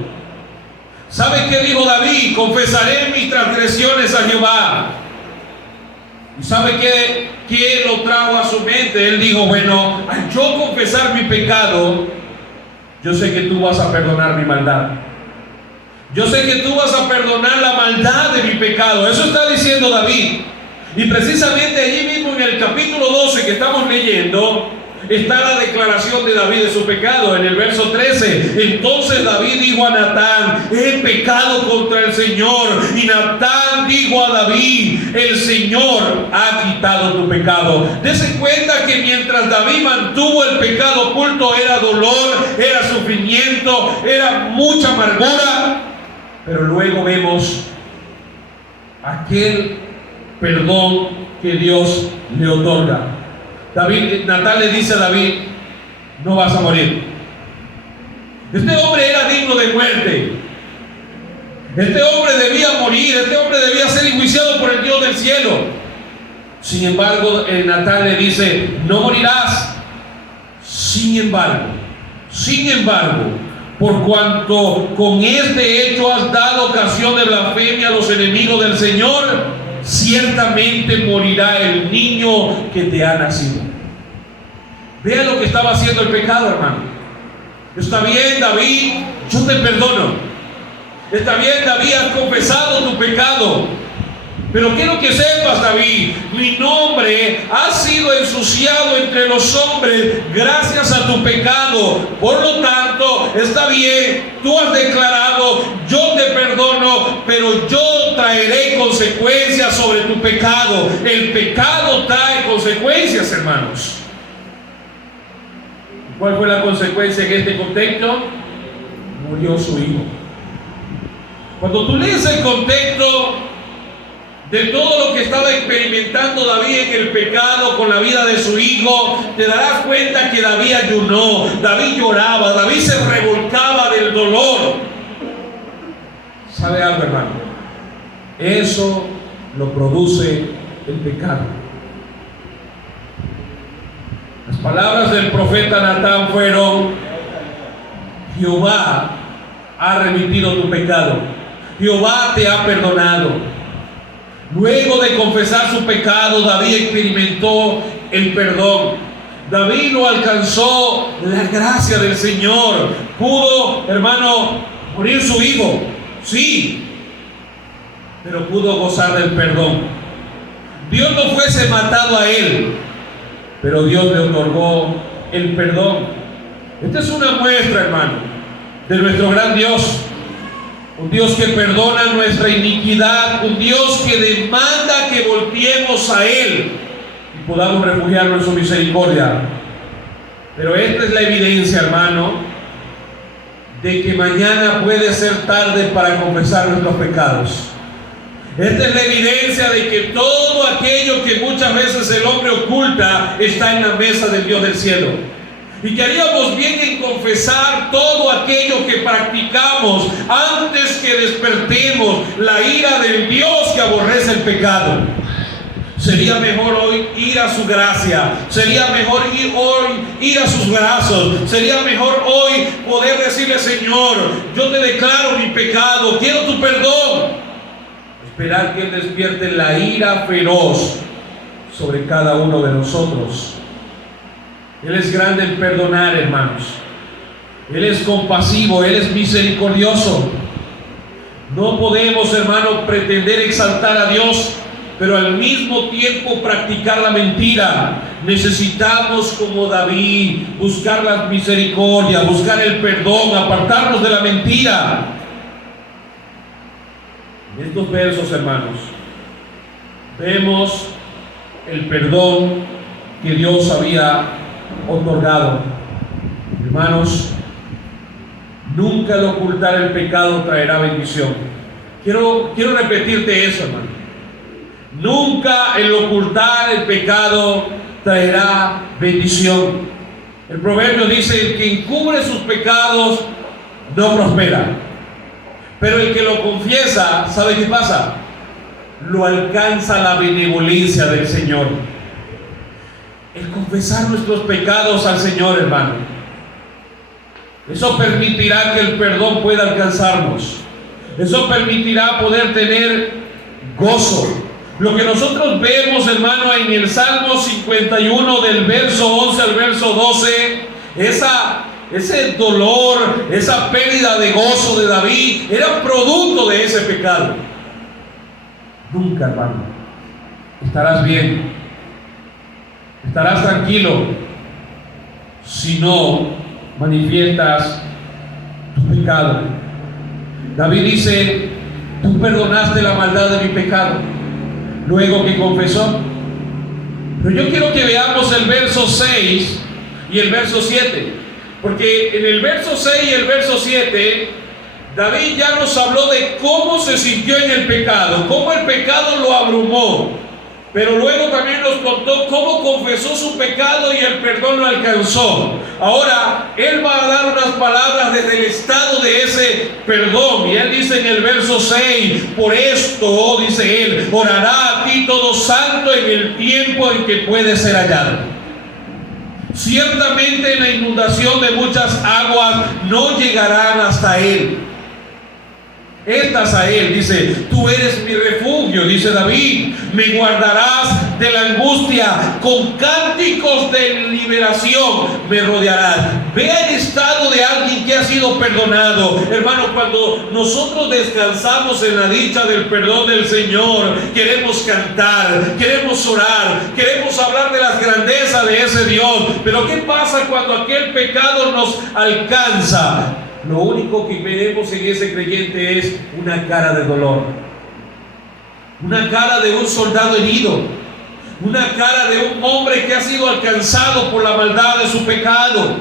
¿Sabe qué dijo David? Confesaré mis transgresiones a Jehová. ¿Y sabe qué lo trajo a su mente? Él dijo: bueno, al yo confesar mi pecado, yo sé que tú vas a perdonar mi maldad. Yo sé que tú vas a perdonar la maldad de mi pecado. Eso está diciendo David. Y precisamente allí mismo en el capítulo 12 que estamos leyendo, está la declaración de David de su pecado. En el verso 13: entonces David dijo a Natán: he pecado contra el Señor. Y Natán dijo a David: el Señor ha quitado tu pecado. Dese cuenta que mientras David mantuvo el pecado oculto, era dolor, era sufrimiento, era mucha amargura. Pero luego vemos aquel perdón que Dios le otorga. Natán le dice a David: no vas a morir. Este hombre era digno de muerte. Este hombre debía morir. Este hombre debía ser enjuiciado por el Dios del cielo. Sin embargo, Natán le dice: no morirás. Sin embargo, por cuanto con este hecho has dado ocasión de blasfemia a los enemigos del Señor, ciertamente morirá el niño que te ha nacido. Vea lo que estaba haciendo el pecado, hermano. Está bien, David, yo te perdono. Está bien, David, has confesado tu pecado. Pero quiero que sepas, David, mi nombre ha sido ensuciado entre los hombres gracias a tu pecado. Por lo tanto, está bien, tú has declarado: yo te perdono, pero yo traeré consecuencias sobre tu pecado. El pecado trae consecuencias, hermanos. ¿Cuál fue la consecuencia en este contexto? Murió su hijo. Cuando tú lees el contexto de todo lo que estaba experimentando David en el pecado con la vida de su hijo, te darás cuenta que David ayunó, David lloraba, David se revolcaba del dolor. ¿Sabe algo, hermano? Eso lo produce el pecado. Las palabras del profeta Natán fueron: Jehová ha remitido tu pecado, Jehová te ha perdonado. Luego de confesar su pecado, David experimentó el perdón. David no alcanzó la gracia del Señor. Pudo, hermano, morir su hijo, sí, pero pudo gozar del perdón. Dios no fuese matado a él, pero Dios le otorgó el perdón. Esta es una muestra, hermano, de nuestro gran Dios. Un Dios que perdona nuestra iniquidad, un Dios que demanda que volteemos a Él y podamos refugiarnos en su misericordia. Pero esta es la evidencia, hermano, de que mañana puede ser tarde para confesar nuestros pecados. Esta es la evidencia de que todo aquello que muchas veces el hombre oculta está en la mesa del Dios del cielo. Y que haríamos bien en confesar todo aquello que practicamos antes que despertemos la ira del Dios que aborrece el pecado. Sería mejor hoy ir a su gracia, sería mejor ir a sus brazos, sería mejor hoy poder decirle: Señor, yo te declaro mi pecado, quiero tu perdón. Esperar que Él despierte la ira feroz sobre cada uno de nosotros. Él es grande en perdonar, hermanos. Él es compasivo, Él es misericordioso. No podemos, hermano, pretender exaltar a Dios, pero al mismo tiempo practicar la mentira. Necesitamos, como David, buscar la misericordia, buscar el perdón, apartarnos de la mentira. En estos versos, hermanos, vemos el perdón que Dios había otorgado. Hermanos, nunca el ocultar el pecado traerá bendición. Quiero repetirte eso, hermano. Nunca el ocultar el pecado traerá bendición. El proverbio dice: el que encubre sus pecados no prospera, pero el que lo confiesa, ¿sabe qué pasa? Lo alcanza la benevolencia del Señor. El confesar nuestros pecados al Señor, hermano, eso permitirá que el perdón pueda alcanzarnos. Eso permitirá poder tener gozo. Lo que nosotros vemos, hermano, en el Salmo 51, del verso 11 al verso 12, ese dolor, esa pérdida de gozo de David, era producto de ese pecado. Nunca, hermano, estarás bien, estarás tranquilo si no manifiestas tu pecado. David dice: tú perdonaste la maldad de mi pecado, luego que confesó. Pero yo quiero que veamos el verso 6 y el verso 7, porque en el verso 6 y el verso 7 David ya nos habló de cómo se sintió en el pecado, cómo el pecado lo abrumó, pero luego también nos contó cómo confesó su pecado y el perdón lo alcanzó. Ahora él va a dar unas palabras desde el estado de ese perdón, y él dice en el verso 6: por esto, dice él, orará a ti todo santo en el tiempo en que puede ser hallado. Ciertamente en la inundación de muchas aguas no llegarán hasta él. Estas a él, dice: tú eres mi refugio, dice David, me guardarás de la angustia, con cánticos de liberación me rodearás. Vea el estado de alguien que ha sido perdonado. Hermano, cuando nosotros descansamos en la dicha del perdón del Señor, queremos cantar, queremos orar, queremos hablar de las grandezas de ese Dios. Pero ¿qué pasa cuando aquel pecado nos alcanza? Lo único que veremos en ese creyente es una cara de dolor, una cara de un soldado herido, una cara de un hombre que ha sido alcanzado por la maldad de su pecado.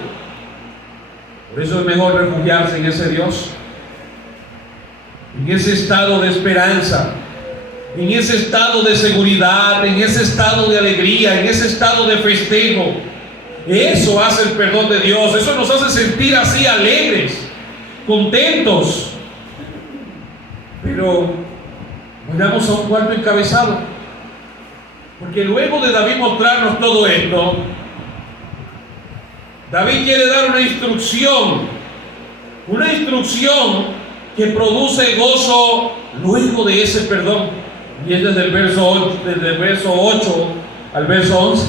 Por eso es mejor refugiarse en ese Dios, en ese estado de esperanza, en ese estado de seguridad, en ese estado de alegría, en ese estado de festejo. Eso hace el perdón de Dios. Eso nos hace sentir así alegres, contentos. Pero vayamos a un cuarto encabezado, porque luego de David mostrarnos todo esto, David quiere dar una instrucción que produce gozo luego de ese perdón, y es desde el verso 8 al verso 11.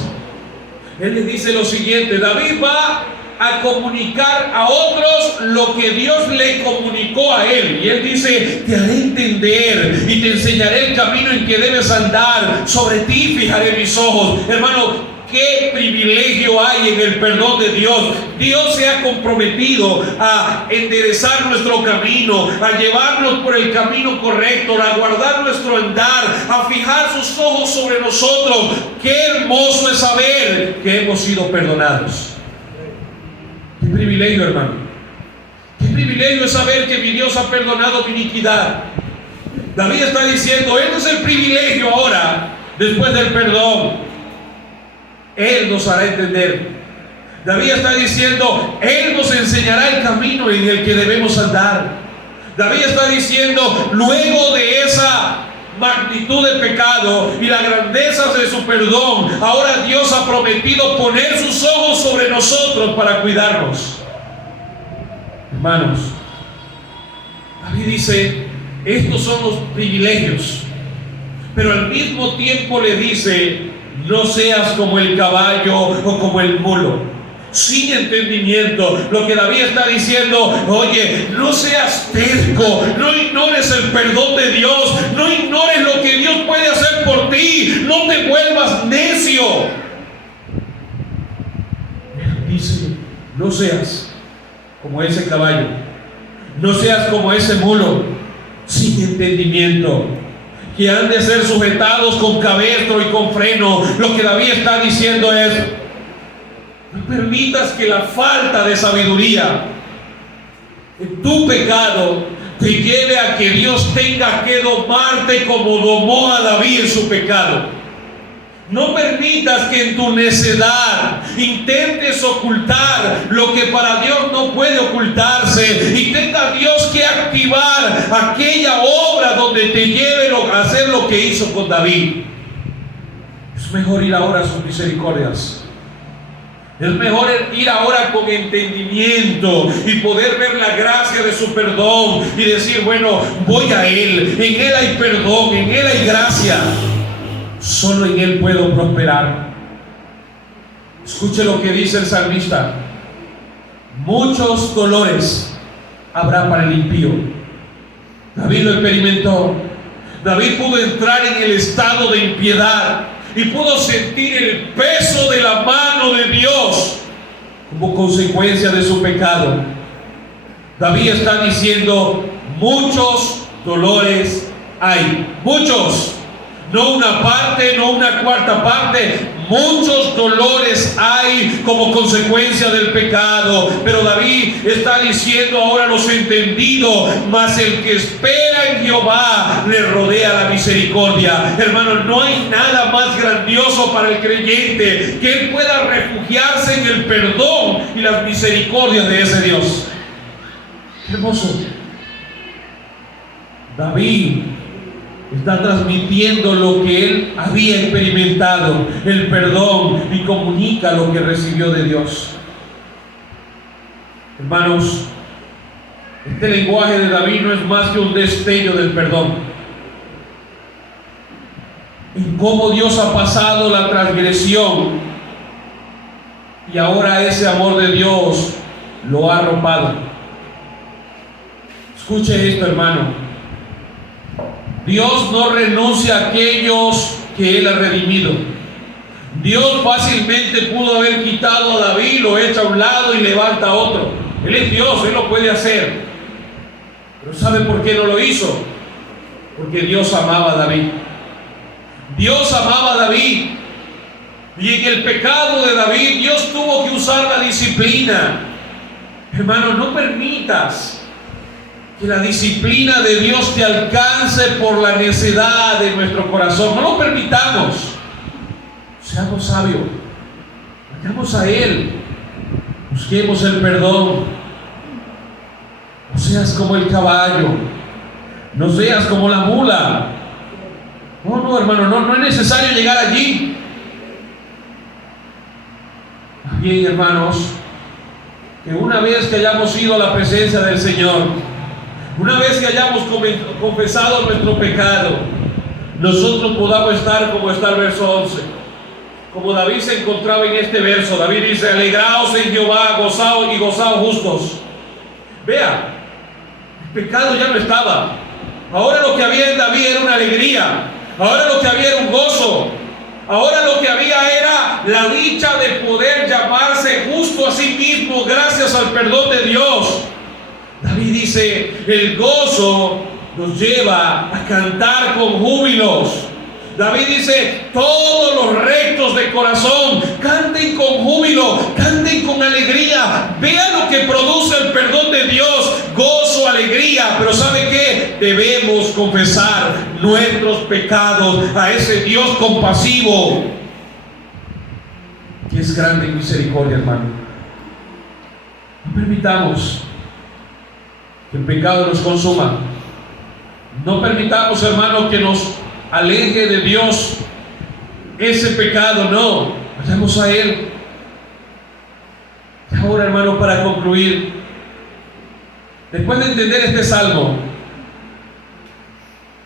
Él les dice lo siguiente: David va a comunicar a otros lo que Dios le comunicó a él, y él dice: te haré entender y te enseñaré el camino en que debes andar, sobre ti fijaré mis ojos. Hermano, qué privilegio hay en el perdón de Dios. Dios se ha comprometido a enderezar nuestro camino, a llevarnos por el camino correcto, a guardar nuestro andar, a fijar sus ojos sobre nosotros. Qué hermoso es saber que hemos sido perdonados. Qué privilegio, hermano. Qué privilegio es saber que mi Dios ha perdonado mi iniquidad. David está diciendo: este es el privilegio ahora, después del perdón. Él nos hará entender. David está diciendo: Él nos enseñará el camino en el que debemos andar. David está diciendo: luego de esa magnitud del pecado y la grandeza de su perdón, ahora Dios ha prometido poner sus ojos sobre nosotros para cuidarnos. Hermanos, David dice: estos son los privilegios, pero al mismo tiempo le dice: no seas como el caballo o como el mulo. sin entendimiento. Lo que David está diciendo: oye, no seas terco, no ignores el perdón de Dios, no ignores lo que Dios puede hacer por ti, no te vuelvas necio. Dice: no seas como ese caballo, no seas como ese mulo sin entendimiento, que han de ser sujetados con cabestro y con freno. Lo que David está diciendo es: no permitas que la falta de sabiduría en tu pecado te lleve a que Dios tenga que domarte como domó a David en su pecado. No permitas que en tu necedad intentes ocultar lo que para Dios no puede ocultarse, y tenga Dios que activar aquella obra donde te lleve a hacer lo que hizo con David. Es mejor ir ahora a sus misericordias. Es mejor ir ahora con entendimiento y poder ver la gracia de su perdón y decir: bueno, voy a Él, en Él hay perdón, en Él hay gracia. Solo en Él puedo prosperar. Escuche lo que dice el salmista: muchos dolores habrá para el impío. David lo experimentó. David pudo entrar en el estado de impiedad y pudo sentir el peso de la mano de Dios como consecuencia de su pecado. David está diciendo: muchos dolores hay, muchos. No una parte, no una cuarta parte. Muchos dolores hay como consecuencia del pecado. Pero David está diciendo ahora los entendidos: mas el que espera en Jehová le rodea la misericordia. Hermanos, no hay nada más grandioso para el creyente que él pueda refugiarse en el perdón y las misericordias de ese Dios. Qué hermoso. David está transmitiendo lo que él había experimentado, el perdón, y comunica lo que recibió de Dios. Hermanos, este lenguaje de David no es más que un destello del perdón, en cómo Dios ha pasado la transgresión y ahora ese amor de Dios lo ha arropado. Escuche esto, hermano: Dios no renuncia a aquellos que Él ha redimido. Dios fácilmente pudo haber quitado a David, lo echa a un lado y levanta a otro. Él es Dios, Él lo puede hacer. Pero ¿sabe por qué no lo hizo? Porque Dios amaba a David. Dios amaba a David. Y en el pecado de David, Dios tuvo que usar la disciplina. Hermano, no permitas que la disciplina de Dios te alcance por la necedad de nuestro corazón. No lo permitamos. Seamos sabios. Vayamos a Él. Busquemos el perdón. No seas como el caballo. No seas como la mula. No, hermano, no es necesario llegar allí. Bien, hermanos, que una vez que hayamos ido a la presencia del Señor, una vez que hayamos confesado nuestro pecado, nosotros podamos estar como está el verso 11. Como David se encontraba en este verso. David dice: alegraos en Jehová, gozaos y gozaos justos. Vea, el pecado ya no estaba. Ahora lo que había en David era una alegría. Ahora lo que había era un gozo. Ahora lo que había era la dicha de poder llamarse justo a sí mismo gracias al perdón de Dios. David dice: el gozo nos lleva a cantar con júbilos. David dice: todos los rectos de corazón canten con júbilo, canten con alegría. Vean lo que produce el perdón de Dios: gozo, alegría. Pero ¿sabe qué? Debemos confesar nuestros pecados a ese Dios compasivo, que es grande en misericordia, hermano. No permitamos que el pecado nos consuma. No permitamos, hermano, que nos aleje de Dios ese pecado. No, vayamos a Él. Ahora, hermano, para concluir, después de entender este salmo,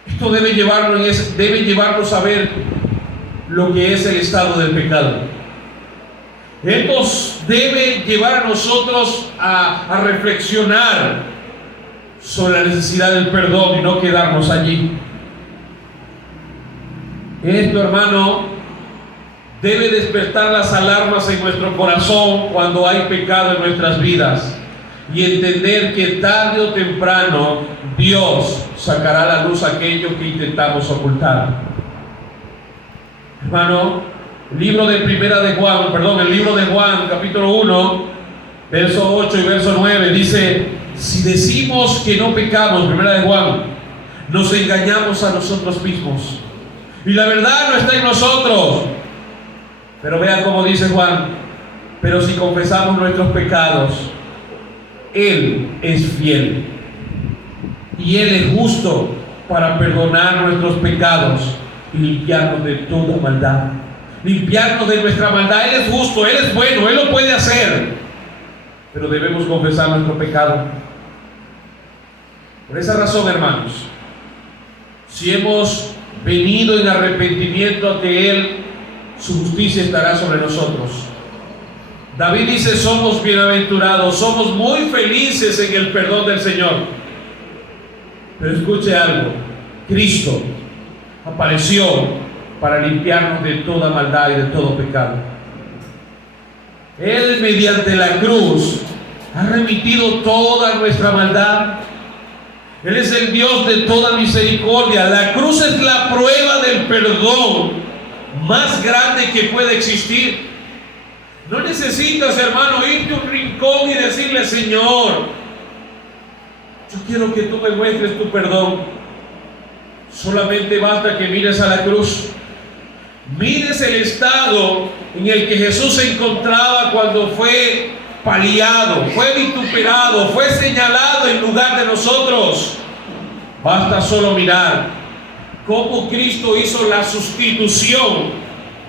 esto debe llevarnos a ver lo que es el estado del pecado. Esto debe llevar a nosotros a reflexionar sobre la necesidad del perdón y no quedarnos allí. Esto, hermano, debe despertar las alarmas en nuestro corazón cuando hay pecado en nuestras vidas y entender que tarde o temprano Dios sacará a la luz aquello que intentamos ocultar. Hermano, el libro de Juan, capítulo 1, verso 8 y verso 9, dice: si decimos que no pecamos, primera de Juan, nos engañamos a nosotros mismos y la verdad no está en nosotros. Pero vea cómo dice Juan: pero si confesamos nuestros pecados, Él es fiel y Él es justo para perdonar nuestros pecados y limpiarnos de toda maldad. Limpiarnos de nuestra maldad. Él es justo, Él es bueno, Él lo puede hacer, pero debemos confesar nuestro pecado. Por esa razón, hermanos, si hemos venido en arrepentimiento ante Él, su justicia estará sobre nosotros. David dice: somos bienaventurados, somos muy felices en el perdón del Señor. Pero escuche algo: Cristo apareció para limpiarnos de toda maldad y de todo pecado. Él, mediante la cruz, ha remitido toda nuestra maldad. Él es el Dios de toda misericordia. La cruz es la prueba del perdón más grande que puede existir. No necesitas, hermano, irte a un rincón y decirle: Señor, yo quiero que tú me muestres tu perdón. Solamente basta que mires a la cruz. Mires el estado en el que Jesús se encontraba cuando fue paliado, fue vituperado, fue señalado en lugar de nosotros. Basta solo mirar cómo Cristo hizo la sustitución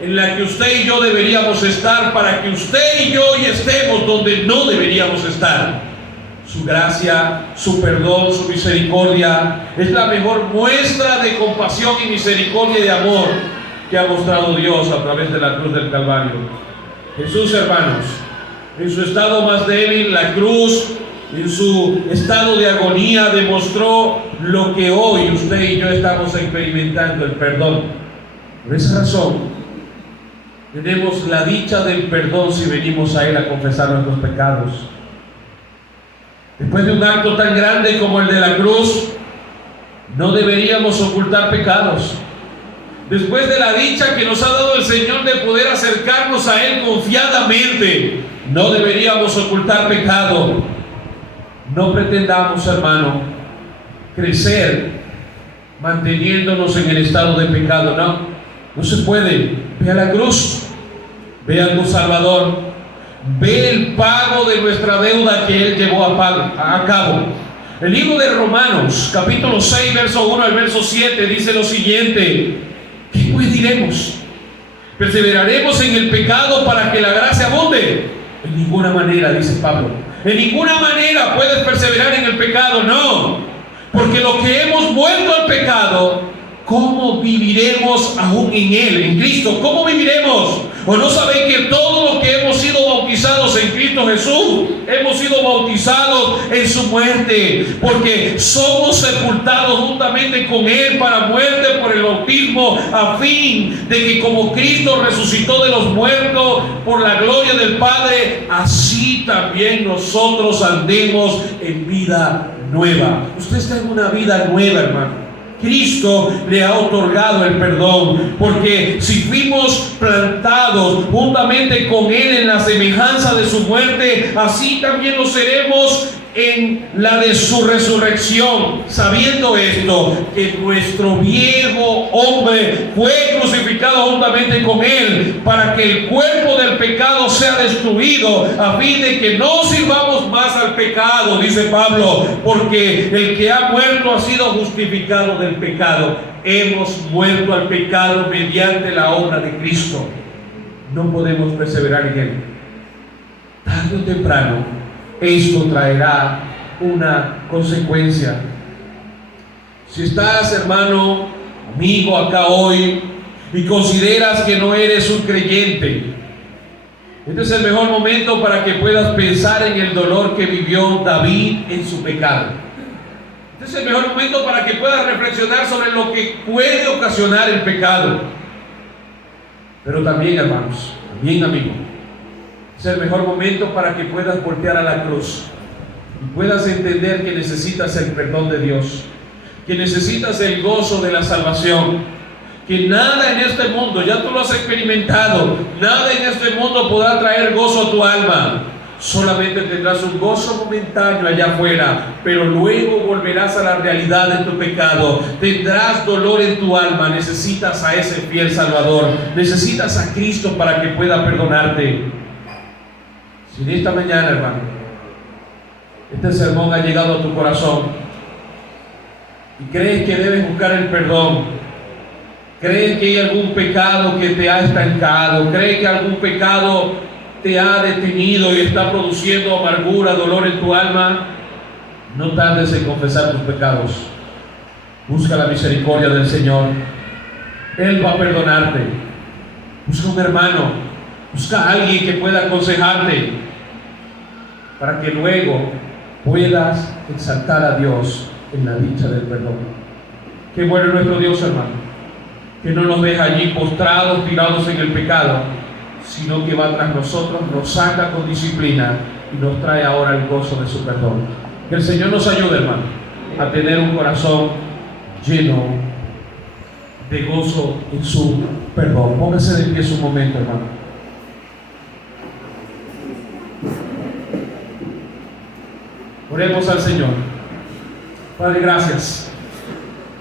en la que usted y yo deberíamos estar, para que usted y yo hoy estemos donde no deberíamos estar. Su gracia, su perdón, su misericordia es la mejor muestra de compasión y misericordia y de amor que ha mostrado Dios a través de la cruz del Calvario. Jesús, hermanos, en su estado más débil, la cruz, en su estado de agonía, demostró lo que hoy usted y yo estamos experimentando: el perdón. Por esa razón, tenemos la dicha del perdón si venimos a Él a confesar nuestros pecados. Después de un acto tan grande como el de la cruz, no deberíamos ocultar pecados. Después de la dicha que nos ha dado el Señor de poder acercarnos a Él confiadamente, no deberíamos ocultar pecado. No pretendamos, hermano, crecer manteniéndonos en el estado de pecado. No se puede. Ve a la cruz, ve a tu Salvador, ve el pago de nuestra deuda que Él llevó a cabo. El libro de Romanos, capítulo 6, verso 1 al verso 7, dice lo siguiente: ¿qué pues diremos? ¿Perseveraremos en el pecado para que la gracia abunde? En ninguna manera, dice Pablo. En ninguna manera puedes perseverar en el pecado, no. Porque lo que hemos vuelto al pecado, ¿cómo viviremos aún en Él, en Cristo? ¿Cómo viviremos? ¿O no sabéis que todos los que hemos sido bautizados en Cristo Jesús, hemos sido bautizados en su muerte? Porque somos sepultados juntamente con Él para muerte por el bautismo, a fin de que como Cristo resucitó de los muertos por la gloria del Padre, así también nosotros andemos en vida nueva. Usted está en una vida nueva, hermano. Cristo le ha otorgado el perdón, porque si fuimos plantados juntamente con Él en la semejanza de su muerte, así también lo seremos en la de su resurrección, sabiendo esto, que nuestro viejo hombre fue crucificado juntamente con Él, para que el cuerpo del pecado sea destruido, a fin de que no sirvamos más al pecado, dice Pablo, porque el que ha muerto ha sido justificado del pecado. Hemos muerto al pecado mediante la obra de Cristo. No podemos perseverar en Él. Tarde o temprano esto traerá una consecuencia. Si estás, hermano, amigo, acá hoy y consideras que no eres un creyente, Este es el mejor momento para que puedas pensar en el dolor que vivió David en su pecado. Este es el mejor momento para que puedas reflexionar sobre lo que puede ocasionar el pecado. Pero también, hermanos, también, amigos, es el mejor momento para que puedas voltear a la cruz y puedas entender que necesitas el perdón de Dios, que necesitas el gozo de la salvación, que nada en este mundo, ya tú lo has experimentado, nada en este mundo podrá traer gozo a tu alma. Solamente tendrás un gozo momentáneo allá afuera, pero luego volverás a la realidad de tu pecado. Tendrás dolor en tu alma. Necesitas a ese fiel Salvador, necesitas a Cristo para que pueda perdonarte. Si en esta mañana, hermano, este sermón ha llegado a tu corazón y crees que debes buscar el perdón, crees que hay algún pecado que te ha estancado, crees que algún pecado te ha detenido y está produciendo amargura, dolor en tu alma, no tardes en confesar tus pecados. Busca la misericordia del Señor. Él va a perdonarte. Busca un hermano, busca a alguien que pueda aconsejarte para que luego puedas exaltar a Dios en la dicha del perdón. Qué bueno es nuestro Dios, hermano, que no nos deja allí postrados, tirados en el pecado, sino que va tras nosotros, nos saca con disciplina y nos trae ahora el gozo de su perdón. Que el Señor nos ayude, hermano, a tener un corazón lleno de gozo en su perdón. Póngase de pie un momento, hermano. Oremos al Señor. Padre, gracias.